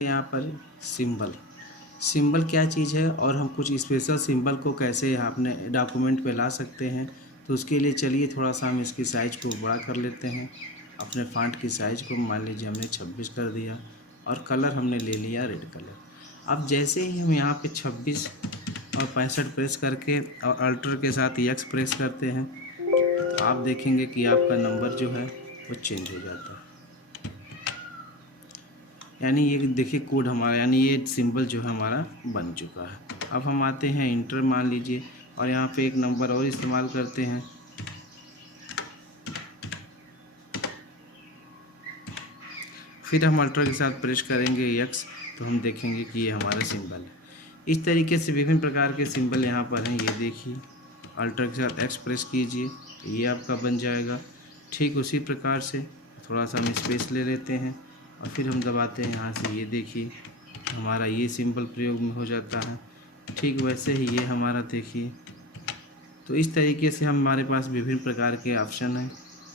यहाँ पर symbol symbol क्या चीज़ है और हम कुछ स्पेशल सिंबल को कैसे अपने डॉक्यूमेंट पे ला सकते हैं। तो उसके लिए चलिए थोड़ा सा हम इसकी साइज़ को बड़ा कर लेते हैं। अपने फ़ॉन्ट की साइज़ को मान लीजिए हमने 26 कर दिया और कलर हमने ले लिया रेड कलर। अब जैसे ही हम यहाँ पे 26 और 65 प्रेस करके और अल्टर के साथ एक्स प्रेस करते हैं तो आप देखेंगे कि आपका नंबर जो है वो चेंज हो जाता है। यानी ये देखिए कोड हमारा, यानी ये सिंबल जो है हमारा बन चुका है। अब हम आते हैं इंटर मान लीजिए और यहाँ पे एक नंबर और इस्तेमाल करते हैं। फिर हम अल्टर के साथ प्रेस करेंगे एक्स तो हम देखेंगे कि ये हमारा सिंबल है। इस तरीके से विभिन्न प्रकार के सिंबल यहाँ पर हैं। ये देखिए अल्टर के साथ एक्स प्रेस कीजिए तो ये आपका बन जाएगा। ठीक उसी प्रकार से थोड़ा सा हम स्पेस ले लेते हैं और फिर हम दबाते हैं यहाँ से, ये देखिए हमारा ये सिंबल प्रयोग में हो जाता है। ठीक वैसे ही ये हमारा देखिए। तो इस तरीके से हमारे पास विभिन्न प्रकार के ऑप्शन हैं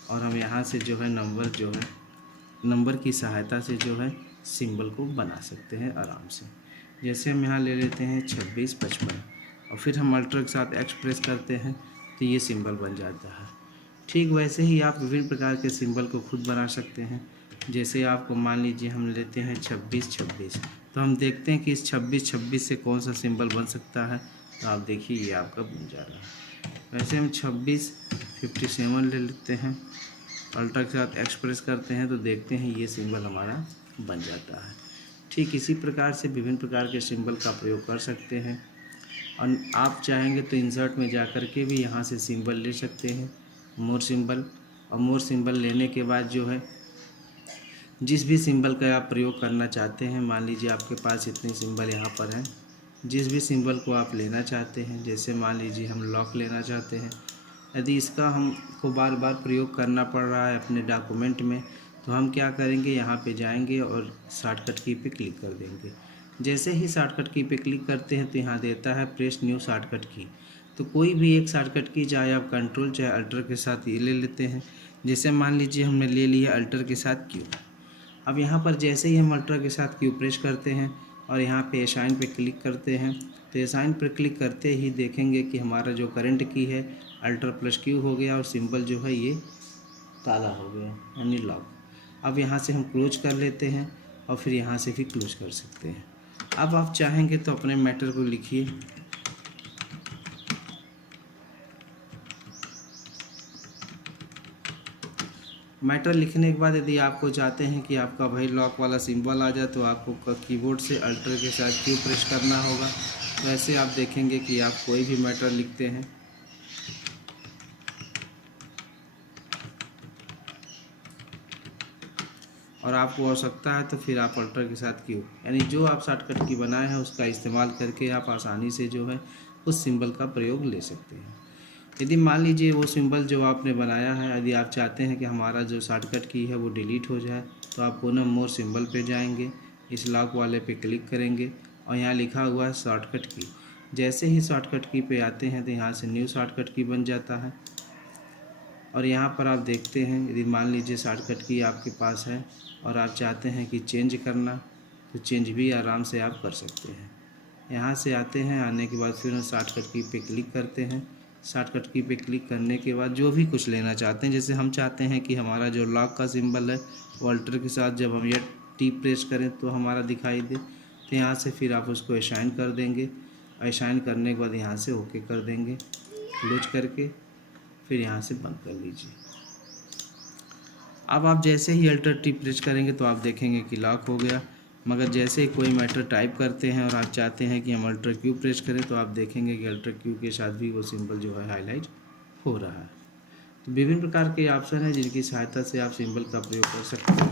और हम यहाँ से जो है नंबर की सहायता से जो है सिंबल को बना सकते हैं आराम से। जैसे हम यहाँ ले लेते हैं 26 55 और फिर हम अल्टर के साथ एक्स प्रेस करते हैं तो ये सिंबल बन जाता है। ठीक वैसे ही आप विभिन्न प्रकार के सिंबल को खुद बना सकते हैं। जैसे आपको मान लीजिए हम लेते हैं 26 26 तो हम देखते हैं कि इस 26 26 से कौन सा सिंबल बन सकता है। तो आप देखिए ये आपका बन जा रहा है। वैसे हम 26 57 ले लेते हैं, अल्टर के साथ एक्स प्रेस करते हैं तो देखते हैं ये सिंबल हमारा बन जाता है। ठीक इसी प्रकार से विभिन्न प्रकार के सिंबल का प्रयोग कर सकते हैं और आप चाहेंगे तो इंसर्ट में जा कर के भी यहाँ से सिंबल ले सकते हैं, मोर सिंबल। और मोर सिंबल लेने के बाद जो है जिस भी सिंबल का आप प्रयोग करना चाहते हैं, मान लीजिए आपके पास इतने सिंबल यहाँ पर हैं, जिस भी सिंबल को आप लेना चाहते हैं, जैसे मान लीजिए हम लॉक लेना चाहते हैं, यदि इसका हमको बार बार प्रयोग करना पड़ रहा है अपने डॉक्यूमेंट में तो हम क्या करेंगे, यहाँ पे जाएंगे और शॉर्टकट की पे क्लिक कर देंगे। जैसे ही शॉर्टकट की पे क्लिक करते हैं तो यहाँ देता है प्रेस न्यू शॉर्टकट की। तो कोई भी एक शॉर्टकट की, चाहे आप कंट्रोल चाहे अल्टर के साथ ये ले लेते हैं। जैसे मान लीजिए हमने ले लिया अल्टर के साथ क्यू। अब यहाँ पर जैसे ही हम अल्टर के साथ क्यू प्रेस करते हैं और यहाँ पे असाइन पे क्लिक करते हैं तो असाइन पर क्लिक करते ही देखेंगे कि हमारा जो करंट की है अल्टर प्लस क्यू हो गया और सिंबल जो है ये ताला हो गया यानी लॉक। अब यहाँ से हम क्लोज कर लेते हैं और फिर यहाँ से भी क्लोज कर सकते हैं। अब आप चाहेंगे तो अपने मैटर को लिखिए। मैटर लिखने के बाद यदि आपको चाहते हैं कि आपका भाई लॉक वाला सिंबल आ जाए तो आपको कीबोर्ड से अल्टर के साथ क्यू प्रेस करना होगा। तो ऐसे आप देखेंगे कि आप कोई भी मैटर लिखते हैं और आपको आवश्यकता है तो फिर आप अल्टर के साथ क्यू, यानी जो आप शॉर्टकट की बनाए हैं उसका इस्तेमाल करके आप आसानी से जो है उस सिंबल का प्रयोग ले सकते हैं। यदि मान लीजिए वो सिंबल जो आपने बनाया है, यदि आप चाहते हैं कि हमारा जो शॉर्टकट की है वो डिलीट हो जाए तो आप पुनः मोर सिंबल पे जाएंगे, इस लॉक वाले पे क्लिक करेंगे और यहाँ लिखा हुआ है शॉर्टकट की। जैसे ही शॉर्टकट की पे आते हैं तो यहाँ से न्यू शॉर्टकट की बन जाता है और यहाँ पर आप देखते हैं यदि मान लीजिए शॉर्टकट की आपके पास है और आप चाहते हैं कि चेंज करना तो चेंज भी आराम से आप कर सकते हैं। यहाँ से आते हैं, आने के बाद फिर हम शॉर्टकट की पे क्लिक करते हैं। शॉर्टकट की पे क्लिक करने के बाद जो भी कुछ लेना चाहते हैं, जैसे हम चाहते हैं कि हमारा जो लॉक का सिंबल है वो अल्टर के साथ जब हम ये टी प्रेस करें तो हमारा दिखाई दे, तो यहाँ से फिर आप उसको असाइन कर देंगे। असाइन करने के बाद यहाँ से ओके कर देंगे क्लोज करके, फिर यहाँ से बंद कर लीजिए। अब आप जैसे ही अल्टर टी प्रेस करेंगे तो आप देखेंगे कि लॉक हो गया। मगर जैसे ही कोई मैटर टाइप करते हैं और आप चाहते हैं कि हम अल्टर क्यू प्रेस करें तो आप देखेंगे कि अल्टर क्यू के साथ भी वो सिंबल जो है हाईलाइट हो रहा है। तो विभिन्न प्रकार के ऑप्शन हैं जिनकी सहायता से आप सिंबल का प्रयोग कर सकते हैं।